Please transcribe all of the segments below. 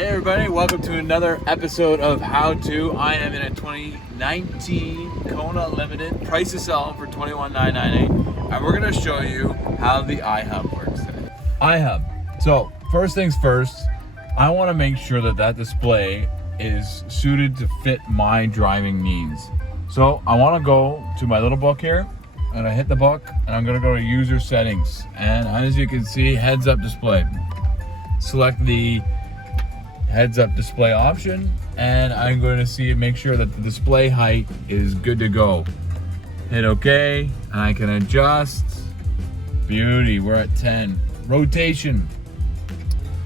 Hey everybody, welcome to another episode of How To. I am in a 2019 Kona Limited, price to sell for $21,998, and we're going to show you how the Ihub works today. Ihub. So first things first, I want to make sure that display is suited to fit my driving needs. So I want to go to my little book here, and I hit the book, and I'm going to go to user settings, and as you can see, heads up display. Select the heads up display option, and I'm going to make sure that the display height is good to go. Hit OK, and I can adjust. Beauty, we're at 10. Rotation.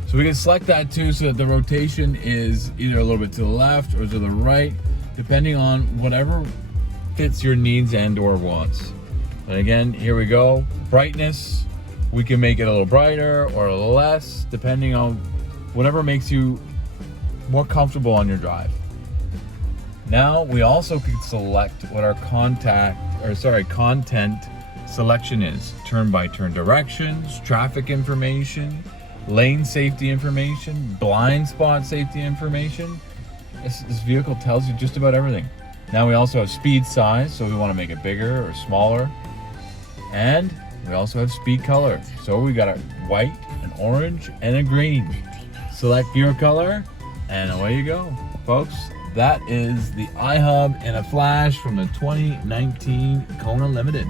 So we can select that too, so that the rotation is either a little bit to the left or to the right, depending on whatever fits your needs and or wants. And again, here we go. Brightness, we can make it a little brighter or a little less, depending on whatever makes you more comfortable on your drive. Now we also can select what our content selection is. Turn by turn directions, traffic information, lane safety information, blind spot safety information. This vehicle tells you just about everything. Now we also have speed size, so we want to make it bigger or smaller. And we also have speed color. So we got a white, an orange, and a green. Select your color, and away you go, folks. That is the Ihub in a flash from the 2019 Kona Limited.